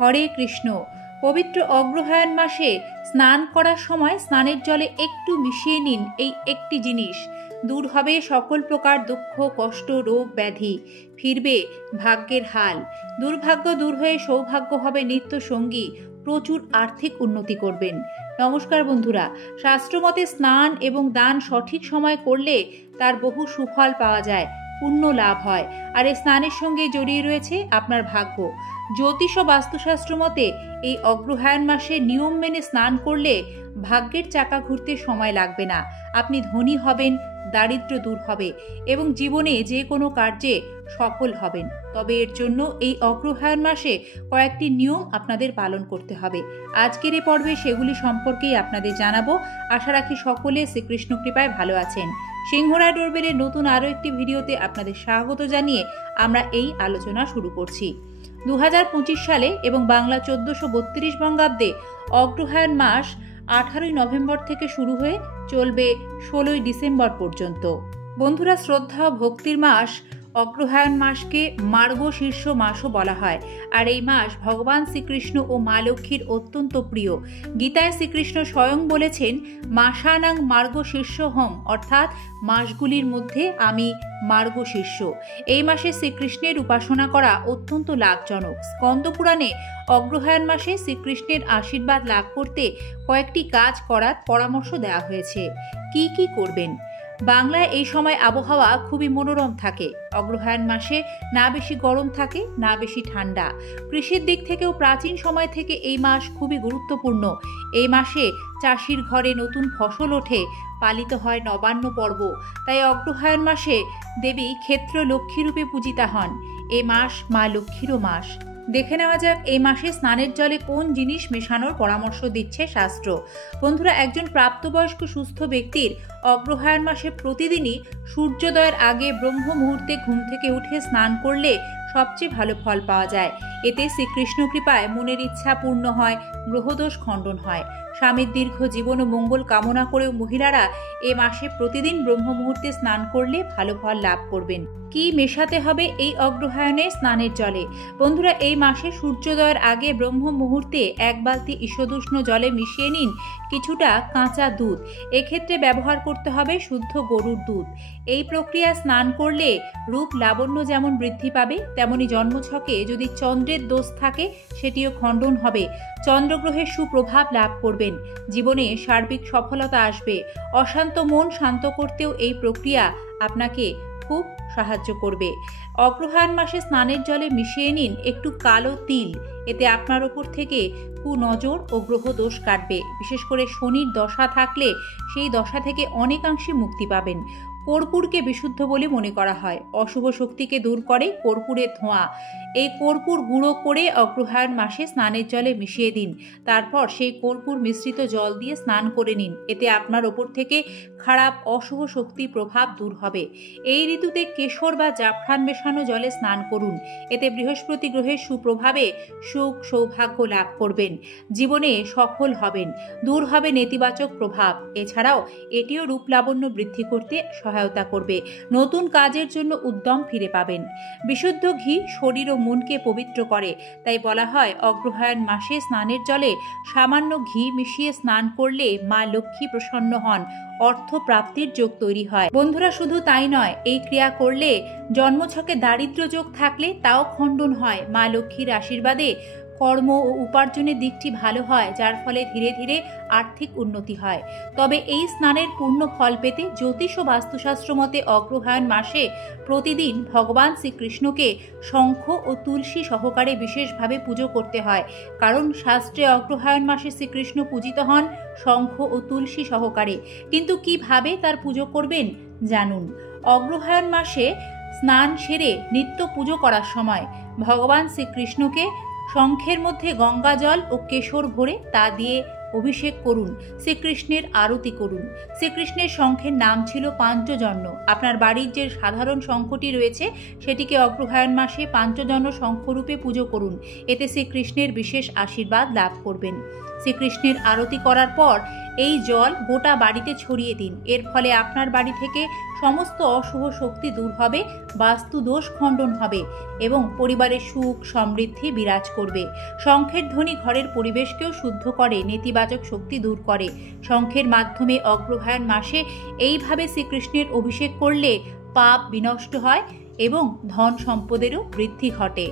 হরে কৃষ্ণ। পবিত্র অগ্রহায়ণ মাসে স্নান করার সময় স্নানের জলে একটু মিশিয়ে নিন এই একটি জিনিস। দূর হবে সকল প্রকার দুঃখ, কষ্ট, রোগ, ব্যাধি। ফিরবে ভাগ্যের হাল। দুর্ভাগ্য দূর হয়ে সৌভাগ্য হবে নিত্য সঙ্গী। প্রচুর আর্থিক উন্নতি করবেন। নমস্কার বন্ধুরা, শাস্ত্রমতে স্নান এবং দান সঠিক সময় করলে তার বহু সুফল পাওয়া যায়, পুণ্য লাভ হয়। আর এই স্নানের সঙ্গে জড়িয়ে রয়েছে আপনার ভাগ্য। জ্যোতিষ ও বাস্তুশাস্ত্র মতে এই অগ্রহায়ণ মাসে নিয়ম মেনে স্নান করলে ভাগ্যের চাকা ঘুরতে সময় লাগবে না। আপনি ধনী হবেন, দারিদ্র্য দূর হবে এবং জীবনে যে কোনো কার্যে সফল হবেন। তবে এর জন্য এই অগ্রহায়ণ মাসে কয়েকটি নিয়ম আপনাদের পালন করতে হবে। আজকের এই পর্বে সেগুলি সম্পর্কেই আপনাদের জানাবো। আশা রাখি সকলে শ্রীকৃষ্ণ কৃপায় ভালো আছেন। সিংহরায় ডোরবেলের নতুন আরও একটি ভিডিওতে আপনাদের স্বাগত জানিয়ে আমরা এই আলোচনা শুরু করছি। 2025 সালে এবং বাংলা 1432 বঙ্গাব্দে অগ্রহায়ণ মাস 18 নভেম্বর থেকে শুরু হয়ে চলবে 16 ডিসেম্বর পর্যন্ত। বন্ধুরা, শ্রদ্ধা ও ভক্তির মাস অগ্রহায়ণ মাসকে মার্গশীর্ষ মাসও বলা হয়। আর এই মাস ভগবান শ্রীকৃষ্ণ ও মা লক্ষ্মীর অত্যন্ত প্রিয়। গীতায় শ্রীকৃষ্ণ স্বয়ং বলেছেন, মাসানাং মার্গশীর্ষহম, অর্থাৎ মাসগুলির মধ্যে আমি মার্গশীর্ষ। এই মাসে শ্রীকৃষ্ণের উপাসনা করা অত্যন্ত লাভজনক। স্কন্দ পুরাণে অগ্রহায়ণ মাসে শ্রীকৃষ্ণের আশীর্বাদ লাভ করতে কয়েকটি কাজ করার পরামর্শ দেওয়া হয়েছে। কি কি করবেন? বাংলায় এই সময় আবহাওয়া খুবই মনোরম থাকে। অগ্রহায়ণ মাসে না বেশি গরম থাকে, না বেশি ঠান্ডা। কৃষির দিক থেকেও প্রাচীন সময় থেকে এই মাস খুবই গুরুত্বপূর্ণ। এই মাসে চাষির ঘরে নতুন ফসল ওঠে, পালিত হয় নবান্ন পর্ব। তাই অগ্রহায়ণ মাসে দেবী ক্ষেত্র লক্ষ্মীরূপে পূজিতা হন। এই মাস মা লক্ষ্মীরও মাস। দেখে নেওয়া যাক এই মাসে স্নানের জলে কোন জিনিস মেশানোর পরামর্শ দিচ্ছে শাস্ত্র। বন্ধুরা, একজন প্রাপ্তবয়স্ক সুস্থ ব্যক্তির অগ্রহায়ণ মাসে প্রতিদিনই সূর্যোদয়ের আগে ব্রহ্ম মুহূর্তে ঘুম থেকে উঠে স্নান করলে সবচেয়ে ভালো ফল পাওয়া যায়। এতে শ্রীকৃষ্ণ কৃপায় মনের ইচ্ছা পূর্ণ হয়, গ্রহদোষ খণ্ডন হয়। স্বামীর দীর্ঘ জীবন ও মঙ্গল কামনা করেও মহিলারা এ মাসে প্রতিদিন ব্রহ্ম মুহূর্তে স্নান করলে ভালো ফল লাভ করবেন। কি মেশাতে হবে এই অগ্রহায়ণে স্নানের জলে? বন্ধুরা, এই মাসে সূর্যোদয়ের আগে ব্রহ্ম মুহূর্তে 1 বালতি ঈষদুষ্ণ জলে মিশিয়ে নিন কিছুটা কাঁচা দুধ। এক্ষেত্রে ব্যবহার করতে হবে শুদ্ধ গরুর দুধ। এই প্রক্রিয়া স্নান করলে রূপ লাবণ্য যেমন বৃদ্ধি পাবে, তেমনি জন্মছকে যদি চন্দ্রের দোষ থাকে সেটিও খণ্ডন হবে। চন্দ্রগ্রহের সুপ্রভাব লাভ করবেন। জীবনে সার্বিক সফলতা আসবে। অশান্ত মন শান্ত করতেও এই প্রক্রিয়া আপনাকে খুব সাহায্য করবে। অগ্রহায়ণ মাসে স্নানের জলে মিশিয়ে নিন একটু কালো তিল। এতে আপনার ওপর থেকে কুনজর ও গ্রহ দোষ কাটবে। বিশেষ করে শনির দশা থাকলে সেই দশা থেকে অনেকাংশে মুক্তি পাবেন। কর্পূরকে বিশুদ্ধ বলে মনে করা হয়। অশুভ শক্তিকে দূর করে কর্পূরের ধোঁয়া। এই কর্পূর গুঁড়ো করে অগ্রহায়ণ মাসে স্নানের জলে মিশিয়ে দিন। তারপর সেই কর্পূর মিশ্রিত জল দিয়ে স্নান করে নিন। এতে আপনার ওপর থেকে খারাপ অশুভ শক্তির প্রভাব দূর হবে। এই ঋতুতে কেশর বা জাফরান মেশানো জলে স্নান করুন। এতে বৃহস্পতি গ্রহের সুপ্রভাবে সুখ সৌভাগ্য লাভ করবেন। জীবনে সফল হবেন। দূর হবে নেতিবাচক প্রভাব। এছাড়াও এটিও রূপ লাবণ্য বৃদ্ধি করতে সহায়তা করবে। নতুন কাজের জন্য উদ্যম ফিরে পাবেন। বিশুদ্ধ ঘি শরীর ও মনকে পবিত্র করে। তাই বলা হয় অগ্রহায়ণ মাসে স্নানের জলে সামান্য ঘি মিশিয়ে স্নান করলে মা লক্ষ্মী প্রসন্ন হন, অর্থ প্রাপ্তির যোগ তৈরি হয়। বন্ধুরা, শুধু তাই নয়, এই ক্রিয়া করলে জন্মছকে দারিদ্র্য যোগ থাকলে তাও খণ্ডন হয়। মা লক্ষ্মীর আশীর্বাদে কর্ম ও উপার্জনের দিকটি ভালো হয়, যার ফলে ধীরে ধীরে আর্থিক উন্নতি হয়। তবে এই স্নানের পূর্ণ ফল পেতে জ্যোতিষ ও বাস্তুশাস্ত্র মতে অগ্রহায়ণ মাসে প্রতিদিন ভগবান শ্রীকৃষ্ণকে শঙ্খ ও তুলসী সহকারে বিশেষভাবে পুজো করতে হয়। কারণ শাস্ত্রে অগ্রহায়ণ মাসে শ্রীকৃষ্ণ পূজিত হন শঙ্খ ও তুলসী সহকারে। কিন্তু কিভাবে তার পুজো করবেন জানুন। অগ্রহায়ণ মাসে স্নান সেরে নিত্য পুজো করার সময় ভগবান শ্রীকৃষ্ণকে শঙ্খের মধ্যে গঙ্গা জল ও কেশর ভরে তা দিয়ে অভিষেক করুন, শ্রীকৃষ্ণের আরতি করুন। শ্রীকৃষ্ণের শঙ্খের নাম ছিল পাঞ্চজন্য। আপনার বাড়ির যে সাধারণ শঙ্খটি রয়েছে সেটিকে অগ্রহায়ণ মাসে পাঞ্চজন্য শঙ্খরূপে পুজো করুন। এতে শ্রীকৃষ্ণের বিশেষ আশীর্বাদ লাভ করবেন। শ্রীকৃষ্ণের আরতি করার পর এই জল গোটা বাড়িতে ছড়িয়ে দিন। এর ফলে আপনার বাড়ি থেকে সমস্ত অশুভ শক্তি দূর হবে, বাস্তু দোষ খণ্ডন হবে এবং পরিবারে সুখ সমৃদ্ধি বিরাজ করবে। শঙ্খের ধ্বনি ঘরের পরিবেশকেও শুদ্ধ করে, নেতিবাচক শক্তি দূর করে। শঙ্খের মাধ্যমে অগ্রহায়ণ মাসে এইভাবে শ্রীকৃষ্ণের অভিষেক করলে পাপ বিনষ্ট হয় এবং ধন সম্পদেরও বৃদ্ধি ঘটে।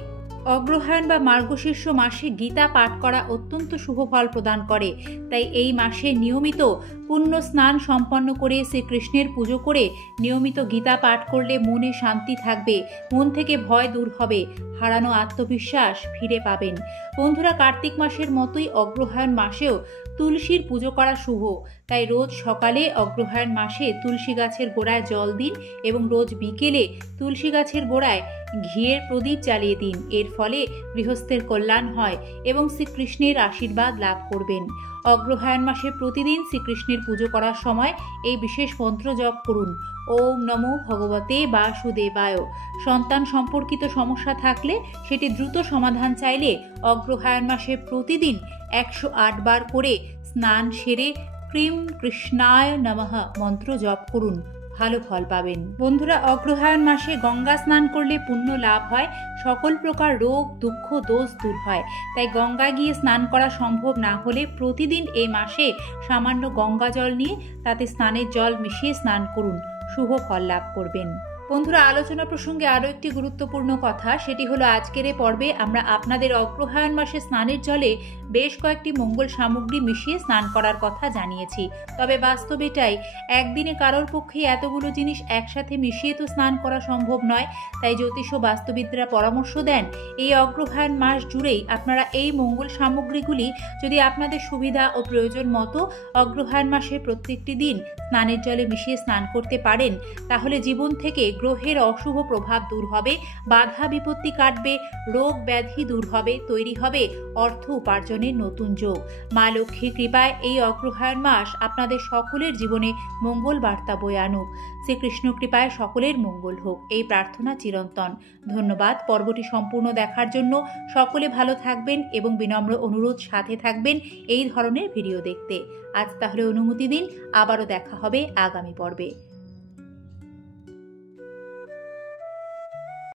অগ্রহায়ণ বা মার্গশীর্ষ মাসে গীতা পাঠ করা অত্যন্ত শুভ ফল প্রদান করে। তাই এই মাসে নিয়মিত পুণ্য স্নান সম্পন্ন করে শ্রীকৃষ্ণের পুজো করে নিয়মিত গীতা পাঠ করলে মনে শান্তি থাকবে, মন থেকে ভয় দূর হবে, হারানো আত্মবিশ্বাস ফিরে পাবেন। বন্ধুরা, কার্তিক মাসের মতোই অগ্রহায়ণ মাসেও তুলসীর পুজো করা শুভ। তাই রোজ সকালে অগ্রহায়ণ মাসে তুলসী গাছের গোড়ায় জল দিন এবং রোজ বিকেলে তুলসী গাছের গোড়ায় ঘিয়ের প্রদীপ জ্বালিয়ে দিন। এর ফলে গৃহস্থের কল্যাণ হয় এবং শ্রীকৃষ্ণের আশীর্বাদ লাভ করবেন। অগ্রহায়ণ মাসে প্রতিদিন শ্রীকৃষ্ণের পুজো করার সময় এই বিশেষ মন্ত্র জপ করুন, ওম নমো ভগবতে বাসুদেবায়। সন্তান সম্পর্কিত সমস্যা থাকলে সেটি দ্রুত সমাধান চাইলে অগ্রহায়ণ মাসে প্রতিদিন 108 বার করে স্নান সেরে ক্রিম কৃষ্ণায় নমঃ মন্ত্র জপ করুন, ভালো ফল পাবেন। বন্ধুরা, অগ্রহায়ণ মাসে গঙ্গা স্নান করলে পুণ্য লাভ হয়, সকল প্রকার রোগ দুঃখ দোষ দূর হয়। তাই গঙ্গা গিয়ে স্নান করা সম্ভব না হলে প্রতিদিন এই মাসে সামান্য গঙ্গা জল নিয়ে তাতে স্নানের জল মিশিয়ে স্নান করুন, শুভ ফল লাভ করবেন। বন্ধুরা, আলোচনা প্রসঙ্গে আরও একটি গুরুত্বপূর্ণ কথা, সেটি হলো আজকের এই পর্বে আমরা আপনাদের অগ্রহায়ণ মাসে স্নানের জলে বেশ কয়েকটি মঙ্গল সামগ্রী মিশিয়ে স্নান করার কথা জানিয়েছি। তবে বাস্তব এটাই, একদিনে কারোর পক্ষে এতগুলো জিনিস একসাথে মিশিয়ে তো স্নান করা সম্ভব নয়। তাই জ্যোতিষ ও বাস্তুবিদরা পরামর্শ দেন এই অগ্রহায়ণ মাস জুড়েই আপনারা এই মঙ্গল সামগ্রীগুলি যদি আপনাদের সুবিধা ও প্রয়োজন মতো অগ্রহায়ণ মাসের প্রত্যেকটি দিন স্নানের জলে মিশিয়ে স্নান করতে পারেন, তাহলে জীবন থেকে গ্রহের অশুভ প্রভাব দূর হবে, বাধা বিপত্তি কাটবে, রোগ ব্যাধি দূর হবে, তৈরি হবে অর্থ উপার্জনের নতুন যোগ। মা লক্ষ্মীর কৃপায় এই অগ্রহায়ণ মাস আপনাদের সকলের জীবনে মঙ্গল বার্তা বয়ে আনুক। শ্রীকৃষ্ণ কৃপায় সকলের মঙ্গল হোক, এই প্রার্থনা চিরন্তন। ধন্যবাদ পর্বটি সম্পূর্ণ দেখার জন্য। সকলে ভালো থাকবেন এবং বিনম্র অনুরোধ সাথে থাকবেন এই ধরনের ভিডিও দেখতে। আজ তাহলে অনুমতি দিন, আবারও দেখা হবে আগামী পর্বে।